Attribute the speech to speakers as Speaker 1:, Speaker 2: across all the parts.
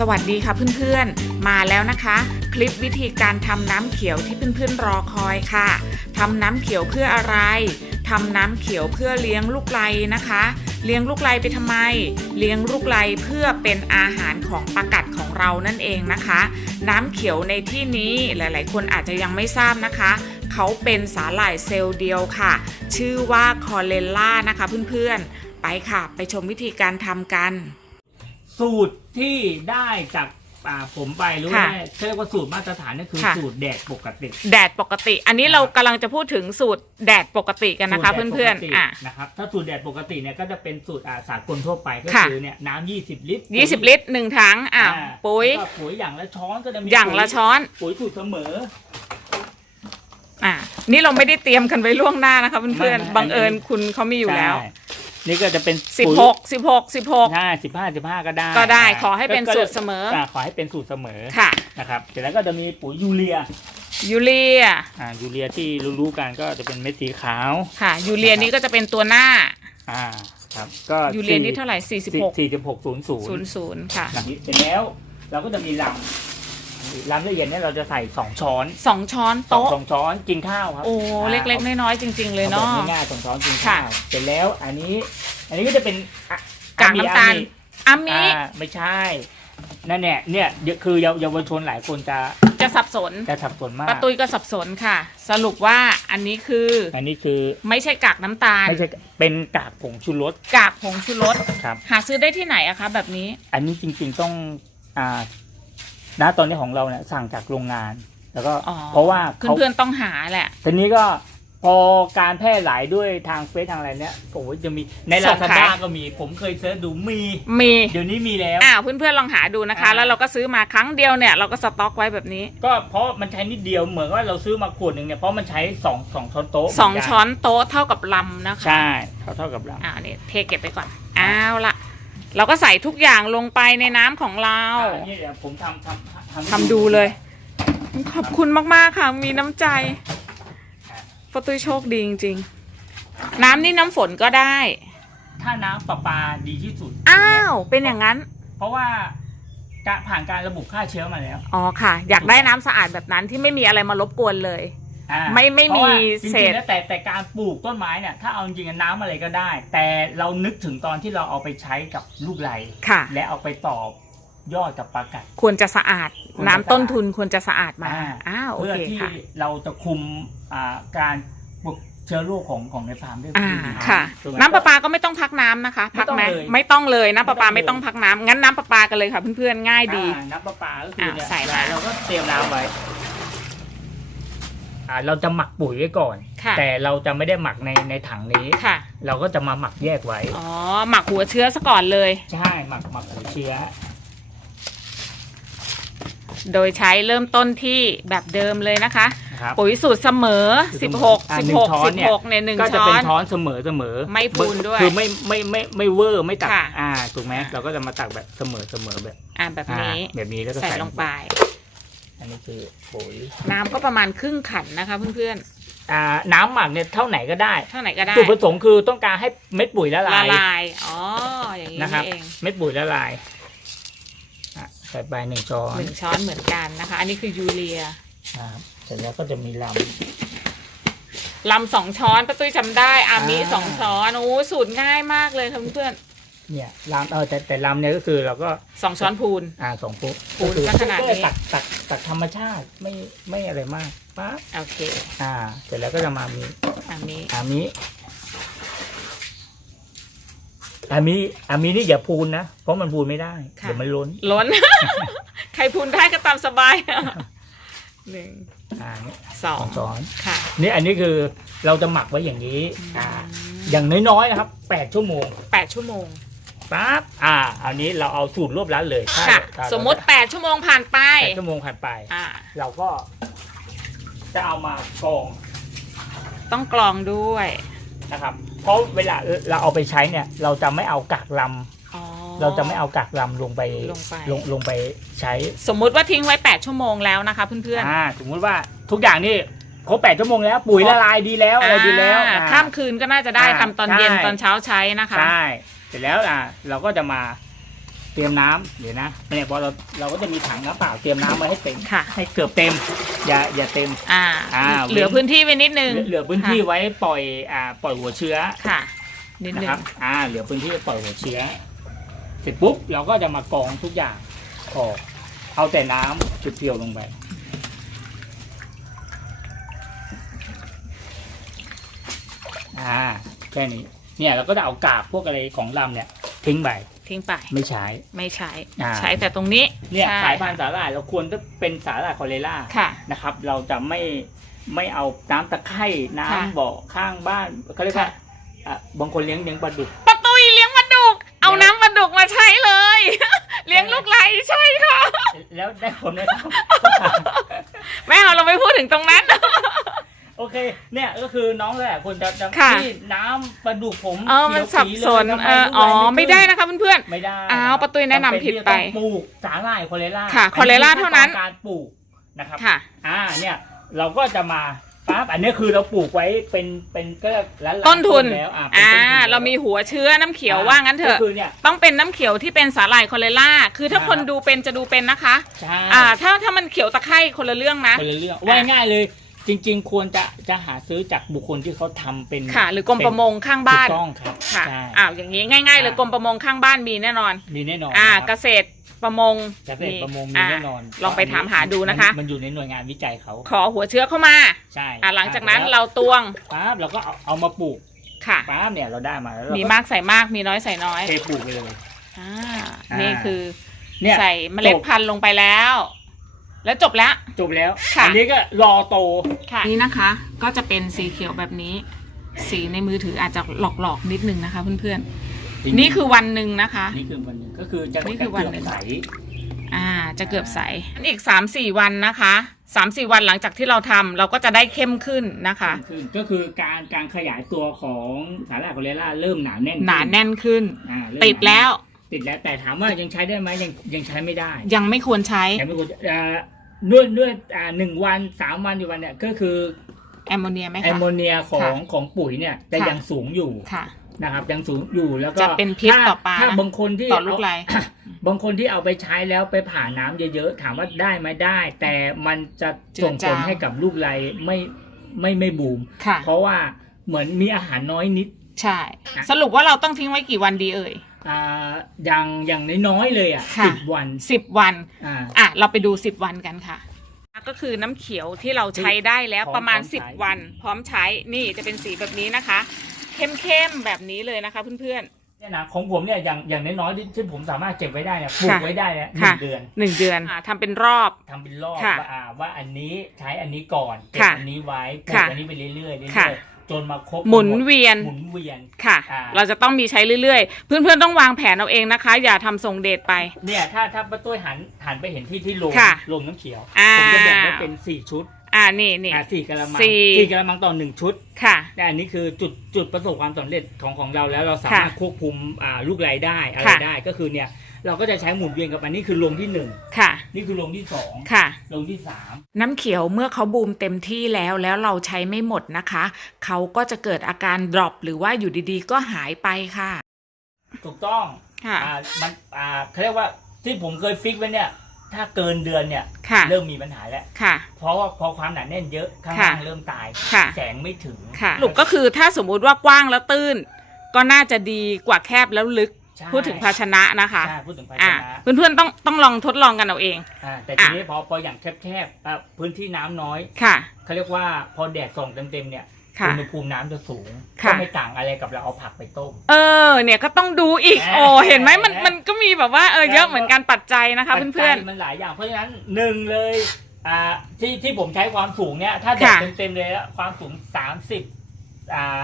Speaker 1: สวัสดีค่ะเพื่อนๆ มาแล้วนะคะ คลิปวิธีการทำน้ำเขียวที่เพื่อนๆรอคอยค่ะทำน้ำเขียวเพื่ออะไรทำน้ำเขียวเพื่อเลี้ยงลูกไลนะคะ เลี้ยงลูกไลไปทำไม เลี้ยงลูกไลเพื่อเป็นอาหารของปลากัดของเรานั่นเองนะคะ น้ำเขียวในที่นี้หลายๆ คนอาจจะยังไม่ทราบนะคะเขาเป็นสาหร่ายเซลล์เดียวค่ะ ชื่อว่าคอเลล่านะคะเพื่อนๆ ไปค่ะ ไปชมวิธีการทำกัน
Speaker 2: สูตรที่ได้จากอ่าผมไปหรือ
Speaker 1: ค่ะ
Speaker 2: ว่าเรียกว่าสูตรมาตรฐานนั่นคือ
Speaker 1: ค่ะ
Speaker 2: สูตรแดดปกติ
Speaker 1: แดดปกติ อันนี้เรากำลังจะพูดถึงสูตรแดดปกติกันนะคะ
Speaker 2: สูตรแดด
Speaker 1: เพื่อน
Speaker 2: ปกติ
Speaker 1: ๆอะ
Speaker 2: นะครับถ้าสูตรแดดปกติเนี่ยก็จะเป็นสูตรอ่าสากลทั่วไปก็
Speaker 1: ค่ะ
Speaker 2: คือเนี่ยน้ำยี่สิบลิตร
Speaker 1: 20ลิตรหนึ่งถังอะ
Speaker 2: อ่า
Speaker 1: ปุ๋ย
Speaker 2: แล้วก็ปุ๋ยอย่างละช้อนก็จะมี
Speaker 1: อย่างละช้อน
Speaker 2: ปุ๋ยสูตรเสมอ
Speaker 1: อะ นี่เราไม่ได้เตรียมกันไว้ล่วงหน้านะคะเพื่อน
Speaker 2: ไม่ไม่
Speaker 1: ๆบังเอิญคุณเขามีอยู่แล้ว
Speaker 2: ใช่ นี่ก็จะเป็น
Speaker 1: 16 16 16
Speaker 2: ใช่สิบห้าสิบห้าก็ได้
Speaker 1: ก็ได้าขอให้เป็น
Speaker 2: ก็
Speaker 1: สูตรเสมอา
Speaker 2: ขอให้เป็นสูตรเสมอ
Speaker 1: ค่ะ
Speaker 2: นะครับเสร็จแล้วก็จะมีปุ๋ยยูเรีย
Speaker 1: ยูเรีย
Speaker 2: อ่ายูเรียที่รู้ๆกันก็จะเป็นเม็ดสีขาว
Speaker 1: ค่ะยูเรียนี่ก็จะเป็นตัวหน้า
Speaker 2: อ่าครับก็
Speaker 1: ยูเรียนี่เท่าไหร่46
Speaker 2: สี่สิบหกศูนย์ศูนย์
Speaker 1: 00ค่ะ
Speaker 2: เสร็จแล้วเราก็จะมีลำ ลำละเอียดเนี่ยเราจะใส่สองช้อน
Speaker 1: 2ช้อน
Speaker 2: สอง
Speaker 1: โต๊ะ
Speaker 2: สองช้อนกินข้าวครับ
Speaker 1: โอ้เล็กๆ น้อยๆ จริง ๆ เลยเนาะ
Speaker 2: อแบบง่ายๆสองช้อนกิน
Speaker 1: ค่ะ
Speaker 2: ข้าวเสร็จแล้วอันนี้ อันนี้ก็จะเป็นอะ
Speaker 1: กากน้ำตาล
Speaker 2: อามิ
Speaker 1: อามิ
Speaker 2: อ่าไม่ใช่นั่นเนี่ยเนี่ยเดี๋ยวคือเยาวเยาวชนหลายคนจะ
Speaker 1: จะสับสน
Speaker 2: จะสับสนมาก
Speaker 1: ป้าตุ้ยก็สับสนค่ะ สรุปว่าอันนี้คือ
Speaker 2: อันนี้คือ
Speaker 1: ไม่ใช่กากน้ำตาล
Speaker 2: ไม่ใช่เป็นกากผงชูรส
Speaker 1: กากผงชูรส
Speaker 2: ครับ
Speaker 1: หาซื้อได้ที่ไหนอะคะ แบบนี้
Speaker 2: อันนี้จริงๆต้องอ่า ณตอนนี้ของเราเนี่ยสั่งจากโรงงาน แล้วก็
Speaker 1: อ๋อ
Speaker 2: เพราะว่าเขา
Speaker 1: เพื่อนๆต้องหาแหละ
Speaker 2: ทีนี้ก็พอการแพร่หลายด้วยทางเฟซทางอะไรเนี่ยโอ้ยจะมีใน
Speaker 1: ส่
Speaker 2: ลางซา
Speaker 1: ขา
Speaker 2: ด้ายก็มี ผมเคยเซิร์ชดูมี
Speaker 1: มี
Speaker 2: เดี๋ยวนี้มีแล้ว
Speaker 1: อ้าวเพื่อนๆลองหาดูนะคะ
Speaker 2: อ่า
Speaker 1: แล้วเราก็ซื้อมาครั้งเดียวเนี่ยเราก็สต็อกไว้แบบนี้
Speaker 2: ก็เพราะมันใช้นิดเดียวเหมือนว่าเราซื้อมาขวดหนึ่งเนี่ยเพราะมันใช้สองสองช้อนโต๊ะ
Speaker 1: สอง
Speaker 2: เหมืกั
Speaker 1: ช้อนโต๊ะเท่ากับลำนะคะ
Speaker 2: ใช่เท่าเท่ากับเรา
Speaker 1: อ้าวนี่เทเก็บไปก่อนอ้าวละ เราก็ใส่ทุกอย่างลงไปในน้ำของเรา
Speaker 2: อ่านี่เดี๋ยวผมทำทำทำให้
Speaker 1: ทำดูเลย ขอบคุณมาก ๆ ค่ะ มีน้ำใจป้าตุ้ยโชคดีจริง ๆ น้ำนี่น้ำฝนก็ได้
Speaker 2: ถ้าน้ำประปาดีที่สุด
Speaker 1: อ้าว เป็นอย่างนั้น
Speaker 2: เพราะว่าจะผ่านการระบุฆ่าเชื้อมาแล้ว
Speaker 1: อ๋อค่ะ อยากได้น้ำสะอาดแบบนั้นที่ไม่มีอะไรมารบกวนเลย
Speaker 2: อ่า
Speaker 1: ไม่ไม่มี
Speaker 2: พราะว่าจ
Speaker 1: เศ
Speaker 2: ริง
Speaker 1: ษ
Speaker 2: ๆแล้วแต่แต่การปลูกต้นไม้เนี่ยถ้าเอาจริงๆน้ำอะไรก็ได้ แต่เรานึกถึงตอนที่เราเอาไปใช้กับลูกไหล
Speaker 1: ค่ะ
Speaker 2: และเอาไปตอบยอดกับปลากัด
Speaker 1: ควรจะสะอาด
Speaker 2: ควรจะ
Speaker 1: น้ำ
Speaker 2: สะอาด
Speaker 1: ต้นทุนควรจะสะอาดมา
Speaker 2: อ่า
Speaker 1: อ้าวโอ
Speaker 2: เพื่อ
Speaker 1: เค
Speaker 2: ที่
Speaker 1: ค่ะ
Speaker 2: เราจะคุมอ่าการปลุกเชื้อโรคของของในฟาร์มได้
Speaker 1: อ่า
Speaker 2: ดี
Speaker 1: ค่ะ
Speaker 2: ถูกไหม
Speaker 1: น้ำประปาก็ไม่ต้องพักน้ำนะคะพักไหม
Speaker 2: ไม่ต้องเลย
Speaker 1: ไม่ต้องเลยน้ำประปา
Speaker 2: ไม่
Speaker 1: ไม่
Speaker 2: ต้
Speaker 1: ต้
Speaker 2: อ
Speaker 1: องง
Speaker 2: เลย
Speaker 1: พักน้ำงั้นน้ำประปากันเลยค่ะเพื่อนๆง่ายดี
Speaker 2: อ่าน้ำประปาก็คือ
Speaker 1: อ่า
Speaker 2: เนี่ย
Speaker 1: ใส่มา
Speaker 2: เราก็เตรียมน้ำไว้ อ่าเราจะหมักปุ๋ยไว้ก่อน
Speaker 1: ค่ะ
Speaker 2: แต่เราจะไม่ได้หมักในในถังนี้
Speaker 1: ค่ะ
Speaker 2: เราก็จะมาหมักแยกไว้
Speaker 1: อ๋อ หมักหัวเชื้อซะก่อนเลย
Speaker 2: ใช่หมักหมักหัวเชื้อ
Speaker 1: โดยใช้เริ่มต้นที่แบบเดิมเลยนะคะ
Speaker 2: นะครับ
Speaker 1: ปุ๋ยสูตรเสมอ
Speaker 2: สูตรเสมอ
Speaker 1: 16
Speaker 2: อ่าหนึ่งช้อนเนี่ย
Speaker 1: 16 16ในหนึ่ง
Speaker 2: ก็จะ
Speaker 1: ช้อ
Speaker 2: เป็น
Speaker 1: น
Speaker 2: ช้อนเสมอเสมอ
Speaker 1: ไม่พูนด้วย
Speaker 2: คือไม่ไม่ไม่ไม่เวอร์ไม่ตัก
Speaker 1: ค่ะ
Speaker 2: อ่าถูกไหม
Speaker 1: อ่า
Speaker 2: เราก็จะมาตักแบบเสมอเสมอแบบ
Speaker 1: อ่าแบบนี้
Speaker 2: อ่าแบบนี้แล้วก็
Speaker 1: ใส่
Speaker 2: ใส่
Speaker 1: ลงไป
Speaker 2: อันนี้คือปุ๋ย
Speaker 1: น้ำก็ประมาณครึ่งขันนะคะ เพื่อน
Speaker 2: อ่าน้ำหมักเนี่ยเท่าไหนก็ได้
Speaker 1: ๆเท่าไหร่ก็ได้
Speaker 2: จุดประสงค์คือต้องการให้เม็ดปุ๋ยละ
Speaker 1: ละ
Speaker 2: ลาย
Speaker 1: ลายอ๋ออย่างนี้
Speaker 2: นะครับ
Speaker 1: นี่เอง
Speaker 2: เม็ดปุ๋ยละลายอะใส่ไปหนึ่งช้อน
Speaker 1: หนึ่งช้อนเหมือนกันนะคะ อันนี้คือยูเรีย
Speaker 2: ครับเสร็จแล้วก็จะมีล
Speaker 1: ลำสองช้อนป้าตุ้ยจำได้อามิ
Speaker 2: อ่า
Speaker 1: สองช้อนโอ้สูตรง่ายมากเลยค่ะเพื่อนำ
Speaker 2: เนี่ยลำเออแต่แต่ลำเนี่ยก็คือเราก็
Speaker 1: ๆสองช้อนพูน
Speaker 2: อ่าสองปุ๊บ
Speaker 1: ปูน
Speaker 2: ก็คือ
Speaker 1: ซะขนาดนี้
Speaker 2: ก็ตักตักตักธรรมชาติไม่ไม่อะไรมากปั๊บ
Speaker 1: โอเค
Speaker 2: อ่า เสร็จแล้วก็จะมามี
Speaker 1: อามิ
Speaker 2: อามิอามิอามินี่อย่าพูนนะ เพราะมันพูนไม่ได้
Speaker 1: ค่ะ
Speaker 2: เดี๋ยวมันล้น
Speaker 1: ล้น ใครพูนได้ก็ตามสบายหนึ่ง
Speaker 2: อ่าเนี่ย
Speaker 1: สอ
Speaker 2: ส
Speaker 1: ง
Speaker 2: องช้อน
Speaker 1: ค่ะ
Speaker 2: นี่อันนี้คือเราจะหมักไว้อย่างนี้ อ่า อย่างน้อยๆนะครับแปดชั่วโมง
Speaker 1: แปดชั่วโมง
Speaker 2: ปั๊บอ่าอันนี้เราเอาสูตรรวบรัดเลยถ้า
Speaker 1: ค่ะ
Speaker 2: ถ้า
Speaker 1: สมมติแปดชั่วโมงผ่านไป
Speaker 2: แปดชั่วโมงผ่านไป
Speaker 1: อ่า
Speaker 2: เราก็จะเอามากรอง
Speaker 1: ต้องกรองด้วย
Speaker 2: นะครับ เพราะเวลาเราเอาไปใช้เนี่ย เราจะไม่เอากากล
Speaker 1: อ๋อำ
Speaker 2: เราจะไม่เอากากลำลงไป
Speaker 1: ลงไป
Speaker 2: ลงลงไปใช้
Speaker 1: สมมุติว่าทิ้งไว้ 8 ชั่วโมงแล้วนะคะ เพื่อน
Speaker 2: อ่าสมมุติว่าทุกอย่างนี่ครบแปดชั่วโมงแล้วปุ๋ยละลายดีแล้ว
Speaker 1: ๆ
Speaker 2: อะไรดีแล้ว
Speaker 1: อ่า
Speaker 2: อ่
Speaker 1: ข้ามคืนก็น่าจะได้
Speaker 2: อ่า
Speaker 1: ทำตอนเย็น
Speaker 2: ใช่
Speaker 1: ตอนเช้าใช้นะคะ
Speaker 2: ใช่เส ร็จแล้วอะเราก็จะมาเตรียมน้ำเดี๋ยวนะเนี่ยพอเราเราก็จะมีถังน้ำเปล่าเตรียมน้ำไว้ให้เต็ม
Speaker 1: ค่ะ
Speaker 2: ให้เกือบเต็ม อย่าอย่าเต็ม
Speaker 1: อ่า
Speaker 2: อ่า
Speaker 1: เหลือพื้นที่ไว้นิดนึง
Speaker 2: เหลือพื้นที่ไว้ปล่อยอ่าปล่อยหัวเชื้อ
Speaker 1: ค่ะ นิด
Speaker 2: นะ
Speaker 1: นึ
Speaker 2: ค
Speaker 1: ง
Speaker 2: รับ อ่า เหลือพื้นที่ปล่อยหัวเชื้อ เสร็จปุ๊บเราก็จะมากรองทุกอย่างพอเอาแต่น้ำเพียวๆลงไปอ่าแค่นี้ เนี่ยเราก็จะเอากากพวกอะไรของลำเนี่ยทิ้งไป
Speaker 1: ทิ้งไป
Speaker 2: ไม่ใช้
Speaker 1: ไม่ใช้
Speaker 2: อ่า
Speaker 1: ใช้แต่ตรงนี้
Speaker 2: เนี่ย
Speaker 1: ใช่
Speaker 2: สายพันธุ์สาหร่ายเราควรจะเป็นสาหร่ายคอเลรา
Speaker 1: ค่ะ
Speaker 2: นะครับ เราจะไม่ไม่เอาน้ำตะไคร่น้
Speaker 1: ค่ะำ
Speaker 2: บ่อข้างบ้านเขาเรียกว่า
Speaker 1: ค่ะ
Speaker 2: อะบางคนเลี้ยงเลี้ยงปลาดุก
Speaker 1: ปลาตุยเลี้ยงปลาดุก เอาน้ำปลาดุกมาใช้เลย เลี้ยงลูกไหลใช่ค่ะ
Speaker 2: แล้วได้ผลไหมครับ
Speaker 1: แม่เอาเราไม่พูดถึงตรงนั้น
Speaker 2: โอเค เนี่ยก็คือน้องหลายๆคนจะจะ
Speaker 1: ค่ะ
Speaker 2: ที่น้ำปลาดุกผม
Speaker 1: เออมันสับ
Speaker 2: ขียว
Speaker 1: สน
Speaker 2: ๆเลยทำ
Speaker 1: เออ
Speaker 2: ลูก
Speaker 1: อ๋อ
Speaker 2: ลาย
Speaker 1: ไม่ได้นะคะเพื่อน
Speaker 2: ไม่ได้
Speaker 1: อ้าวป้าตุ้ยแนะนำผิดไป
Speaker 2: จำเนที่จะต้องปลูกสาหร่ายโคเลรา
Speaker 1: ค่ะ
Speaker 2: อั
Speaker 1: โคเลราเท่านั้น
Speaker 2: คือขั้ตอการปลูกนะครับ
Speaker 1: ๆค่ะ
Speaker 2: อ่าเนี่ยเราก็จะมาปั๊บอันนี้คือเราปลูกไว้เป็นเป็นก็ล้านๆ
Speaker 1: ต้นทุน
Speaker 2: แล้วอ่าเป็น
Speaker 1: อ่า
Speaker 2: ต้นทุนแล้ว
Speaker 1: เรามีหัวเชื้อน้ำเขียวว่างั้นเถอะ
Speaker 2: ก็คือเนี่ย
Speaker 1: ต้องเป็นน้ำเขียวที่เป็นสาหร่ายคอเลราคือถ้า
Speaker 2: ครับ
Speaker 1: คนดูเป็นจะดูเป็นนะคะ
Speaker 2: ใช่
Speaker 1: อ่า ถ้าถ้ามันเขียวตะไคร่คนละเรื่องนะ
Speaker 2: คนละเรื่องว่าง่ายๆเลย จริง ๆ ควรจะจะหาซื้อจากบุคคลที่เขาทำเป็น
Speaker 1: ค่ะ หรือกรมประมงข้าง
Speaker 2: ถู
Speaker 1: บ้ากน
Speaker 2: ต้องครับ
Speaker 1: ค่ะ
Speaker 2: ใช่
Speaker 1: อ้าวอย่างนี้ง่ายๆเลย
Speaker 2: อ่า
Speaker 1: กรมประมงข้างบ้านมีแน่นอน
Speaker 2: มีแน่นอน
Speaker 1: อ่า
Speaker 2: ครับ
Speaker 1: เกษตรประมง
Speaker 2: เกษตรประมงมี
Speaker 1: อ่า
Speaker 2: แน่นอน
Speaker 1: ลองไปถามหาดูนะคะ
Speaker 2: มัมันอยู่ในหน่วยงานวิจัยเขา
Speaker 1: ขอหัวเชื้อเข้ามา
Speaker 2: ใช่
Speaker 1: อ่าหลังจากนั้น
Speaker 2: แล้ว
Speaker 1: เราตวง
Speaker 2: ปั๊บเราก็เอาเอามาปลูก
Speaker 1: ค่ะ
Speaker 2: ปั๊บเนี่ยเราได้มาแล้วเรา
Speaker 1: มี
Speaker 2: ก็
Speaker 1: มากใส่มากมีน้อยใส่น้อย
Speaker 2: เทปลูกไปเลย
Speaker 1: อ่า
Speaker 2: อ่านี่
Speaker 1: นี่คือ
Speaker 2: เนี่ย
Speaker 1: ใส่เมล็ด
Speaker 2: จบ
Speaker 1: พันธุ์ลงไปแล้ว แล้วจบแล้ว
Speaker 2: จบแล้ว
Speaker 1: ค่ะ
Speaker 2: อันี้ก็รอโต
Speaker 1: ค่ะ นี่นะคะก็จะเป็นสีเขียวแบบนี้ สีในมือถืออาจจะหลอกๆนิดนึงนะคะ เพื่อนๆ นี่คือวันหนึ่งนะคะ
Speaker 2: นี่คือวันหนึ่งก็คือจะ
Speaker 1: นี่คือวันหนึ่ง
Speaker 2: เกืบใส
Speaker 1: อ่าจะเกือบใสอีก3าสี่วันนะคะ3าสี่วันหลังจากที่เราทำเราก็จะได้เข้มขึ้นนะคะ
Speaker 2: ขึ้นก็คือการการขยายตัวของสาหร่ายโคเรล่าเริ่มหนาแน่น
Speaker 1: หนาแน่นขึ้น
Speaker 2: อ่าเริ่ม
Speaker 1: ติดแล้ว
Speaker 2: ติดแล้วแต่ถามว่ายังใช้ได้ไหมยังยังใช้ไม่ได้
Speaker 1: ยังไม่ควรใช้
Speaker 2: ยังไม่ควรจะอ่า ด้วยด้วยอ่าหนึ่งวันสามวันอยู่วันเนี่ยก็คือ
Speaker 1: แอมโมเนียไหม
Speaker 2: แอม
Speaker 1: คะ
Speaker 2: โมเนียของ
Speaker 1: ค่ะ
Speaker 2: ของปุ๋ยเนี่ยจะ
Speaker 1: ค่ะ
Speaker 2: ยังสูงอยู่
Speaker 1: ค่ะ
Speaker 2: นะครับยังสูงอยู่แล้วก็
Speaker 1: จะเป็นพิษ
Speaker 2: ถ้า
Speaker 1: ต่อปลา
Speaker 2: ถ้า
Speaker 1: นะ
Speaker 2: บางคนที่
Speaker 1: ต่อลูก
Speaker 2: เอา
Speaker 1: ไร
Speaker 2: บางคนที่เอาไปใช้แล้วไปผ่าน้ำเยอะๆ ถามว่าได้ไหมได้ แต่มันจะส่งผลให้กับลูกไรไม่ไม่ไม่บูม
Speaker 1: ค่ะ
Speaker 2: เพราะว่าเหมือนมีอาหารน้อยนิด
Speaker 1: ใช่ สรุปว่าเราต้องทิ้งไว้กี่วันดีเอ่ย
Speaker 2: อ่าอย่างอย่างน้อยๆเลยอะ
Speaker 1: ค่ะ
Speaker 2: สิบวัน
Speaker 1: สิบวัน
Speaker 2: อ่า
Speaker 1: อะเราไปดูสิบวันกันค่ะ ก็คือน้ำเขียวที่เราใช้ได้แล้ว
Speaker 2: พร้อม
Speaker 1: ประมาณ
Speaker 2: พร้อมใช้
Speaker 1: สิบวัน พร้อมใช้นี่จะเป็นสีแบบนี้นะคะ เข้มๆแบบนี้เลยนะคะเพื่อน
Speaker 2: เนี่ยนะของผมเนี่ยอย่างอย่างน้อยๆที่ที่ผมสามารถเก็บไว้ได้เนี่ยปลูก
Speaker 1: ค่ะ
Speaker 2: ไว้ได้เนี่ยห
Speaker 1: ค่ะ
Speaker 2: นึ่งเดือน
Speaker 1: ๆหนึ่งเดือนอะทำเป็นรอบ
Speaker 2: ทำเป็นรอบ
Speaker 1: ค่ะ
Speaker 2: ว่าอ่าว่าอันนี้ใช้อันนี้ก่อนเก็บ
Speaker 1: ค่ะ
Speaker 2: อันนี้ไว้ปลูก
Speaker 1: ค่ะ
Speaker 2: อันนี้ไปเรื่อยๆเรื่อย
Speaker 1: ค่ะ
Speaker 2: ๆ จนมาครบ
Speaker 1: หมุนเวียน
Speaker 2: หมุนเวียน
Speaker 1: ค่ะ
Speaker 2: อ่า
Speaker 1: เราจะต้องมีใช้เรื่อยๆ เพื่อนๆต้องวางแผนเอาเองนะคะ อย่าทำทรงเดชไป
Speaker 2: เนี่ยถ้าถ้าป้าตุ้ยหันหันไปเห็นที่ที่โรง
Speaker 1: ค่ะ
Speaker 2: โรงน้ำเขียว
Speaker 1: อ่า
Speaker 2: ผมจะแบ่งไว้เป็นสี่ชุด
Speaker 1: อ่านี่นี่
Speaker 2: อ่าสี่กะละมัง
Speaker 1: สี่
Speaker 2: สี่กะละมังต่อหนึ่งชุด
Speaker 1: ค่ะ
Speaker 2: แต่อันนี้คือจุดจุดประสบความสำเร็จของของเราแล้วเราสามารถ
Speaker 1: ค่ะ
Speaker 2: ควบคุมอ่าลูกรายได้อะไร
Speaker 1: ค่ะ
Speaker 2: ได้ก็คือเนี่ย เราก็จะใช้หมุนเวียนกับอันนี้คือโรงที่หนึ่ง
Speaker 1: ค่ะ
Speaker 2: นี่คือโรงที่สอง
Speaker 1: ค่ะ
Speaker 2: โรงที่สาม
Speaker 1: น้ำเขียวเมื่อเขาบูมเต็มที่แล้วแล้วเราใช้ไม่หมดนะคะ เขาก็จะเกิดอาการดรอปหรือว่าอยู่ดีๆ ก็หายไปค่ะ
Speaker 2: ถูกต้อง
Speaker 1: ค่ะ
Speaker 2: อ่ามันอ่าเขาเรียกว่าที่ผมเคยฟิกไว้เนี่ย ถ้าเกินเดือนเนี่ย
Speaker 1: ค่ะ
Speaker 2: เริ่มมีปัญหาแล้ว
Speaker 1: ค่ะ
Speaker 2: เพราะว่าพอความหนาแน่นเยอะข้าง
Speaker 1: ค่ะ
Speaker 2: ล่างเริ่มตาย
Speaker 1: ค่ะ
Speaker 2: แสงไม่ถึง
Speaker 1: ค่ะสรุปก็คือถ้าสมมุติว่ากว้างแล้วตื้น ก็น่าจะดีกว่าแคบแล้วลึก
Speaker 2: ใช่
Speaker 1: พูดถึงภาชนะนะคะ
Speaker 2: ใช่พูดถึงภาช
Speaker 1: อ่า
Speaker 2: นะ
Speaker 1: เพื่อนๆต้องต้องลองทดลองกันเอาเอง
Speaker 2: อ่าแต่ทีนี้พอพออย่างแคบๆอะพื้นที่น้ำน้อย
Speaker 1: ค่ะ
Speaker 2: เขาเรียกว่าพอแดดส่องเต็มๆเนี่ย
Speaker 1: ค่ะ
Speaker 2: อุณหภูมิน้ำจะสูง
Speaker 1: ค่ะ
Speaker 2: ก็ไม่ต่างอะไรกับเราเอาผักไปต้ม
Speaker 1: เออ เนี่ยก็ต้องดูอีก
Speaker 2: แหม
Speaker 1: โอ้ เห็นไหมมันมันก็มีแบบว่าเออ
Speaker 2: แหม
Speaker 1: เยอะเหมือนกันปัจจัยนะคะ
Speaker 2: ปัจ
Speaker 1: เพื่อน
Speaker 2: จัยมันหลายอย่างเพราะฉะนั้นหนึ่งเลยอ่าที่ที่ผมใช้ความสูงเนี่ยถ้าแดด
Speaker 1: ค่ะ
Speaker 2: เต็มๆเลยอะความสูงสามสิบอ่า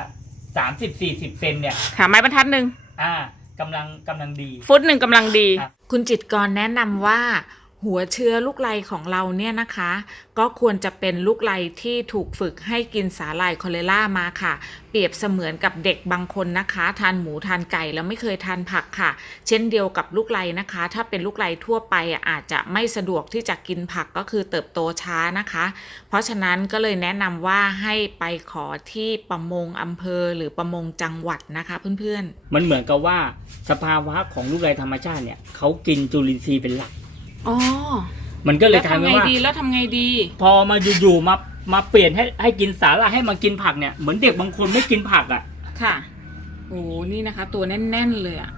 Speaker 2: สามสิบสี่สิบเซนเนี่ย
Speaker 1: ๆค่ะไม้บรรทัดหนึ่ง
Speaker 2: อ่า กำลังกำลังดี
Speaker 1: ฟุตหนึ่งกำลังดี
Speaker 2: ครับ
Speaker 1: คุณจิตรกรแนะนำว่า หัวเชื้อลูกไลของเราเนี่ยนะคะ ก็ควรจะเป็นลูกไลที่ถูกฝึกให้กินสาหร่ายคอเลล่ามาค่ะ เปรียบเสมือนกับเด็กบางคนนะคะ ทานหมูทานไก่แล้วไม่เคยทานผักค่ะ เช่นเดียวกับลูกไลนะคะ ถ้าเป็นลูกไลทั่วไปอาจจะไม่สะดวกที่จะกินผักก็คือเติบโตช้านะคะ เพราะฉะนั้นก็เลยแนะนำว่าให้ไปขอที่ประมงอำเภอหรือประมงจังหวัดนะคะเพื่อนๆ
Speaker 2: มันเหมือนกับว่าสภาวะของลูกไรธรรมชาติเนี่ยเขากินจุลินทรีย์เป็นหลัก
Speaker 1: อ๋อ
Speaker 2: มันก็เล
Speaker 1: แล้
Speaker 2: ยวกลาย
Speaker 1: ทำ
Speaker 2: เป็น
Speaker 1: ไง
Speaker 2: ว่า
Speaker 1: ดีแล้วทำไงดี
Speaker 2: พอมาอยู่ๆมามาเปลี่ยนให้ให้กินสาหร่ายให้มากินผักเนี่ยเหมือนเด็กบางคนไม่กินผักอะ
Speaker 1: ค่ะโอ้นี่นะคะ ตัวแน่น ๆ เลยอะ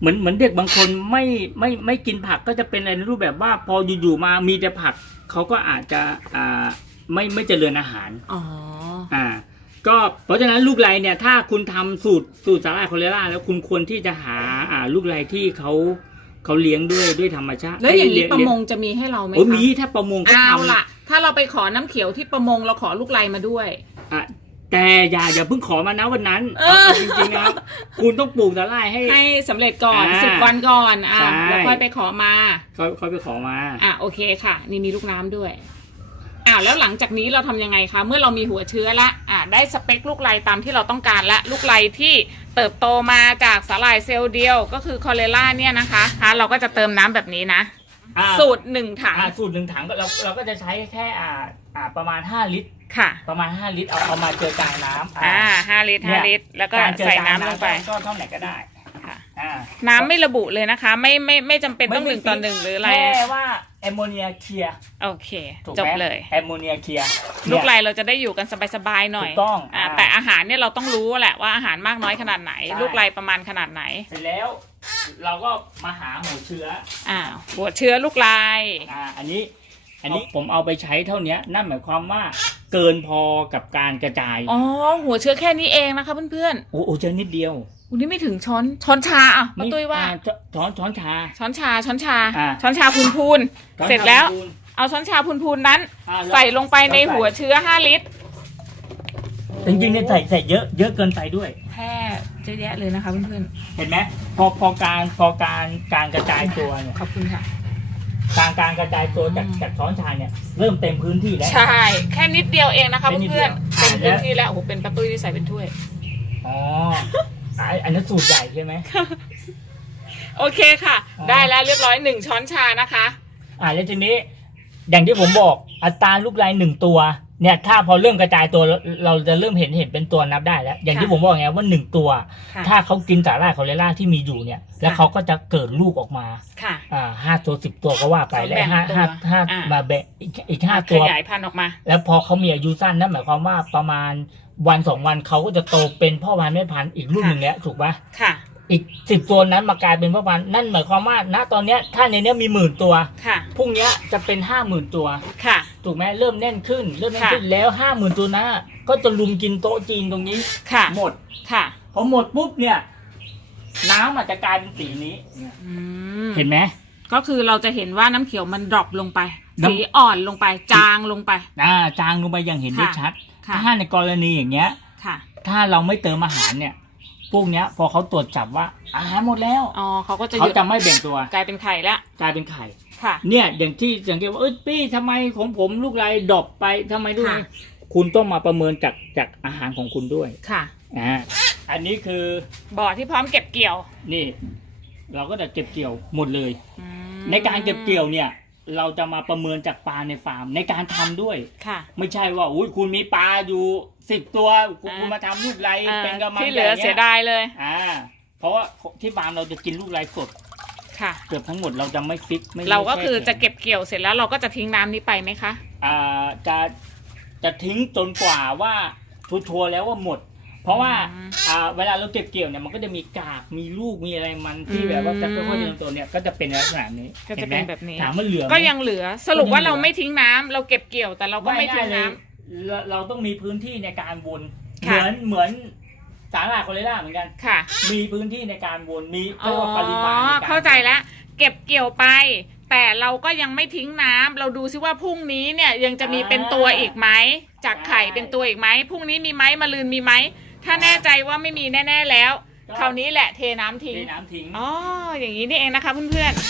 Speaker 2: เหมือนเหมือนเด็กบางคนไม่ไม่ไม่กินผักก็จะเป็นอะไรในรูปแบบว่า พออยู่ๆมามีแต่ผักเขาก็อาจจะอ่าไม่ไม่เจริญอาหาร
Speaker 1: อ๋อ
Speaker 2: อ่าก็เพราะฉะนั้นลูกไรเนี่ยถ้าคุณทำสูตรสูตรสาหร่ายโคเลล่าแล้วคุณควรที่จะหาอ่าลูกไรที่เขา เขาเลี้ยงด้วยด้วยธรรมชาติ
Speaker 1: แล้วอย่างนี้
Speaker 2: เลี้
Speaker 1: ประ
Speaker 2: เลี้
Speaker 1: มงจะมีให้เราไหม
Speaker 2: โอ้
Speaker 1: คะ
Speaker 2: มีถ้าประมงเขา
Speaker 1: เอา
Speaker 2: ทำ
Speaker 1: ล่ะ ถ้าเราไปขอน้ำเขียวที่ประมงเราขอลูกไลมาด้วย
Speaker 2: อะแต่อย่าอย่าเพิ่งขอมานะวันนั้น
Speaker 1: เอ
Speaker 2: เอา
Speaker 1: อ
Speaker 2: เอาจริงๆนะครับคุณต้องปลูกสาหร่ายให้
Speaker 1: ให้สำเร็จก่อน
Speaker 2: อ่า
Speaker 1: สิบวันก่อนอะ
Speaker 2: ใช่
Speaker 1: แล้วค่อยไปขอมา
Speaker 2: เขาเขาไปขอมา
Speaker 1: อะโอเคค่ะ นี่มีลูกน้ำด้วย อะแล้วหลังจากนี้เราทำยังไงคะ เมื่อเรามีหัวเชื้อละอะได้สเปคลูกไลตามที่เราต้องการและลูกไลที่เติบโตมาจากสาหร่ายเซลล์เดียวก็คือคอเลล่าเนี่ยนะคะอะเราก็จะเติมน้ำแบบนี้นะ
Speaker 2: อ่า
Speaker 1: สูตรหนึ่งถัง
Speaker 2: อ่าสูตรหนึ่งถังก็เราเราก็จะใช้แค่อ่าอ่าประมาณ 5 ลิตร
Speaker 1: ค่ะ
Speaker 2: ประมาณ 5 ลิตรเอาเอามาเจอกลางน้ำ
Speaker 1: อ่าห้าลิตร
Speaker 2: เนี่
Speaker 1: ห้ายลิตร แล้วก็า
Speaker 2: รเจอ
Speaker 1: ใส่
Speaker 2: กลา
Speaker 1: น้ำลงไป
Speaker 2: ก็เท่าไหร่ก็ได้
Speaker 1: ค่ะ
Speaker 2: อ่า
Speaker 1: น้ำไม่ระบุเลยนะคะ ไม่ไม่ไม่จำเป็นต้องหนึ่งต่อหนึ่งหรืออะไร
Speaker 2: แค่ว่าแอมโมเนียเคลียร์
Speaker 1: โอเค
Speaker 2: ถูก
Speaker 1: จ
Speaker 2: ไห
Speaker 1: บ
Speaker 2: ม
Speaker 1: เลย
Speaker 2: แอมโมเนียเคลียร์
Speaker 1: ลูกไล
Speaker 2: เนี่ย
Speaker 1: เราจะได้อยู่กันสบายๆหน่อย
Speaker 2: ถูกต้อง
Speaker 1: อ่า
Speaker 2: อ่า
Speaker 1: แต่อาหารเนี่ยเราต้องรู้แหละว่าอาหารมากน้อยขนาดไหน
Speaker 2: ใช่
Speaker 1: ลูกไลประมาณขนาดไหน
Speaker 2: เสร็จแล้วเราก็มาหาหัวเชื้อ
Speaker 1: อ่าหัวเชื้อลูกไล
Speaker 2: อ่าอันนี้อันนี้ผมเอาไปใช้เท่านี้นั่นหมายความว่าเกินพอกับการกระจาย
Speaker 1: อ๋อ หัวเชื้อแค่นี้เองนะคะเพื่อน
Speaker 2: โอ้โหเจอนิดเดียว
Speaker 1: ๆ อุ้ยนี่ไม่ถึงช้อนช้อนชาอะป้าตุ้ยว่า
Speaker 2: อ่ช้อนช้อนชา
Speaker 1: ช้อนชาช้อนชา
Speaker 2: อ่า
Speaker 1: ช้อนชาพูนพูนๆ
Speaker 2: ช้อนชา
Speaker 1: เสร็จแล้ว
Speaker 2: ปูน
Speaker 1: เอาช้อนชาพูนพูนๆนั้น
Speaker 2: อ่าแล้ว
Speaker 1: ใส่ลงไปใน
Speaker 2: แล้วใส่
Speaker 1: หัวเชื้อ5ลิตร
Speaker 2: จริงๆเนี่ยใส่ใส่เยอะเยอะเกินไปด้วย
Speaker 1: แค่เยอะแยะเลยนะคะเพื่อน
Speaker 2: เห็นไหมพอพอการพอการการกระจายตัวเนี่ย
Speaker 1: ๆขอบคุณค่ะ
Speaker 2: การการกระจายตัวจาก
Speaker 1: อืม
Speaker 2: จากช้อนชาเนี่ยเริ่มเต็มพื้นที่แล้ว
Speaker 1: ใช่แค่นิดเดียวเองนะคะ
Speaker 2: แค่นิดเดี
Speaker 1: เพื่อ
Speaker 2: ย
Speaker 1: น
Speaker 2: ว
Speaker 1: ๆ
Speaker 2: อ่า
Speaker 1: เต็มพื้น
Speaker 2: แล้ว
Speaker 1: ที่แล้วโอ้โหเป็นป้าตุ้ยที่ใส่เป็นถ้วย
Speaker 2: อ๋อ อะอันนั้นสูตรใหญ่ใช่ไหม
Speaker 1: โอเคค่ะ
Speaker 2: อ๋อ
Speaker 1: ได้แล้วเรียบร้อยหนึ่งช้อนชานะคะ
Speaker 2: อ่าแล้วทีนี้ อย่างที่ผมบอกอัตราลูกลายหนึ่งตัว เนี่ย ถ้าพอเริ่มกระจายตัวเราเราจะเริ่มเห็นเห็นเป็นตัวนับได้แล้ว อย่างที่
Speaker 1: ค่ะ
Speaker 2: ผมบอกไงว่าหนึ่งตัว
Speaker 1: ค่ะ
Speaker 2: ถ้าเขากินสาหร่ายคอเลล่าที่มีอยู่เนี่ย แล้ว
Speaker 1: ค่ะ
Speaker 2: เขาก็จะเกิดลูกออกมา
Speaker 1: ค่ะ
Speaker 2: อ่าห้าตัวสิบตัวก็ว่าไป
Speaker 1: เขา
Speaker 2: แล้ว
Speaker 1: แบ่ง
Speaker 2: ห้า
Speaker 1: ตัว
Speaker 2: ห้าห้า
Speaker 1: อ่าม
Speaker 2: มาแบ่งอีกอีกห้า
Speaker 1: ข
Speaker 2: ตัว
Speaker 1: ยายพันธุ์ออกมา
Speaker 2: แล้วพอเขามีอายุสั้นนั่นหมายความว่าประมาณ วันสองวันเขาก็จะโตเป็นพ่อพันธุ์แม่พันธุ์อีกรุ่นหนึ่งแล้วถูกปะ
Speaker 1: ค่ะ
Speaker 2: อีกสิบตัวนั้นมากลายเป็นพ่อพันธุ์นั่นหมายความว่าณตอนเนี้ยถ้าในเนี้ยมีหมื่นตัว
Speaker 1: ค่ะ
Speaker 2: พรุ่งเนี้ยจะเป็นห้าหมื่นตัว
Speaker 1: ค่ะ
Speaker 2: ถูกไหมเริ่มแน่นขึ้น เริ่มแน่น
Speaker 1: ค่ะ
Speaker 2: ขึ้นแล้วห้าหมื่นตัวนะก็จะลุมกินโต๊ะจีนตรงนี้
Speaker 1: ค่ะ
Speaker 2: หมด
Speaker 1: ค่ะ
Speaker 2: พอหมดปุ๊บเนี่ย น้ำอาจจะกลายเป็นสีนี้
Speaker 1: อืม
Speaker 2: เห็นไหม
Speaker 1: ก็คือเราจะเห็นว่าน้ำเขียวมันดรอปลงไป
Speaker 2: น้ำ
Speaker 1: สีอ่อนลงไปจางลงไป
Speaker 2: อ่าจางลงไปอย่างเห็นได้
Speaker 1: ค่ะ
Speaker 2: ชัด
Speaker 1: ค่ะ
Speaker 2: ถ้าในกรณีอย่างเงี้ย
Speaker 1: ค่ะ
Speaker 2: ถ้าเราไม่เติมอาหารเนี่ย พวกเนี้ย พอเขาตรวจจับว่าอาหารหมดแล้ว
Speaker 1: อ๋อเขาก็จะ
Speaker 2: เขา
Speaker 1: หยุด
Speaker 2: จะไม่แบ่งตัว
Speaker 1: กลายเป็นไข่แล้ว
Speaker 2: กลายเป็นไข่
Speaker 1: ค่ะ
Speaker 2: เนี่ยอย่างที่สังเกตว่าเอ้ยปี้ทำไมของผมลูกไรดรอปไปทำไมด้วย
Speaker 1: ค่ะ
Speaker 2: คุณต้องมาประเมินจากจากอาหารของคุณด้วย
Speaker 1: ค่ะ
Speaker 2: อ่าอันนี้คือ
Speaker 1: บ่อที่พร้อมเก็บเกี่ยว
Speaker 2: นี่ เราก็จะเก็บเกี่ยวหมดเลย
Speaker 1: อืม
Speaker 2: ในการเก็บเกี่ยวเนี่ย เราจะมาประเมินจากปลาในฟาร์มในการทำด้วย
Speaker 1: ค่ะ
Speaker 2: ไม่ใช่ว่าอุ้ยคุณมีปลาอยู่สิบตัวคุณ
Speaker 1: อ่า
Speaker 2: คุณมาทำลูกไร
Speaker 1: อ่า
Speaker 2: เป็นกระมัง
Speaker 1: ที่เหลือ
Speaker 2: ใญ่
Speaker 1: เสีย
Speaker 2: นี่
Speaker 1: ดายเลย
Speaker 2: อ่า เพราะว่าที่ฟาร์มเราจะกินลูกไรสด
Speaker 1: ค่ะ
Speaker 2: เกือบทั้งหมดเราจะไม่ฟิกไม่
Speaker 1: เราก็คือ
Speaker 2: ไม่แช่
Speaker 1: จะ
Speaker 2: แข็ง
Speaker 1: เก็บเกี่ยวเสร็จแล้วเราก็จะทิ้งน้ำนี้ไปไหมคะ
Speaker 2: อ่าจะจะทิ้งจนกว่าว่าชัวร์ๆแล้วว่าหมด เพราะว่า
Speaker 1: อืม
Speaker 2: อ่าเวลาเราเก็บเกี่ยวเนี่ยมันก็จะมีกากมีลูกมีอะไรมันที่
Speaker 1: อืม
Speaker 2: แบบว่าจะค่อยๆเจริญตัวเนี่ยก็จะเป็นลักษณะนี้
Speaker 1: ก็จะ
Speaker 2: ห็ไหม
Speaker 1: เป็นแบบนี้
Speaker 2: ถามว่าเหลือไหม
Speaker 1: ก็ยังเหลือสรุปว่า
Speaker 2: ก็ยังเหลือ
Speaker 1: เราไม่ทิ้งน้ำเราเก็บเกี่ยวแต่เราก็ไม่ทิ้ง
Speaker 2: เล
Speaker 1: น้ำ
Speaker 2: ยเราเราต้องมีพื้นที่ในการวนเห
Speaker 1: ค่ะ
Speaker 2: มือนเหมือนสาหร่ายโคเรล่าเหมือนกัน
Speaker 1: ค่ะ
Speaker 2: มีพื้นที่ในการวนมี
Speaker 1: อ๋
Speaker 2: เรียกว่าปริมาณใน
Speaker 1: อ
Speaker 2: การ
Speaker 1: เข้าใจแล้วเก็บเกี่ยวไป แต่เราก็ยังไม่ทิ้งน้ำเราดูซิว่าพรุ่งนี้เนี่ยยังจะมีเป็นตัวอีกไหมจากไข่เป็นตัวอีกไหมพรุ่งนี้มีไหมมะรืนมีไหม ถ้าแน่ใจว่าไม่มีแน่ ๆแล้ว คราวนี้แหละเทน้ำทิ้ง
Speaker 2: เทน้ำทิ้ง
Speaker 1: อ๋อ อย่างนี้นี่เองนะคะเพื่อนๆ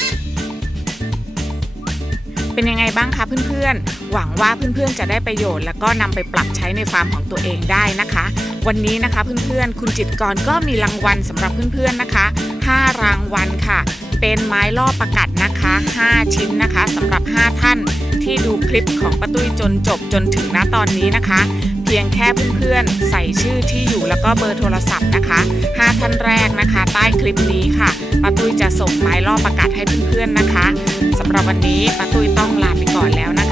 Speaker 1: เป็นยังไงบ้างคะเพื่อนๆ หวังว่าเพื่อนๆจะได้ประโยชน์ แล้วก็นำไปปรับใช้ในฟาร์มของตัวเองได้นะคะ วันนี้นะคะเพื่อนๆ คุณจิตรกรก็มีรางวัลสำหรับเพื่อนๆนะคะ 5 รางวัลค่ะ เป็นไม้ล่อประกัดนะคะ 5 ชิ้นนะคะสำหรับ 5 ท่านที่ดูคลิปของป้าตุ้ยจนจบจนถึงณตอนนี้นะคะเพียงแค่เพื่อนๆ ใส่ชื่อที่อยู่แล้วก็เบอร์โทรศัพท์นะคะ5ท่านแรกนะคะ ใต้คลิปนี้ค่ะป้าตุ้ยจะส่งไม้ล่อประกาศให้เพื่อนๆนะคะสำหรับวันนี้ป้าตุ้ยต้องลาไปก่อนแล้วนะคะ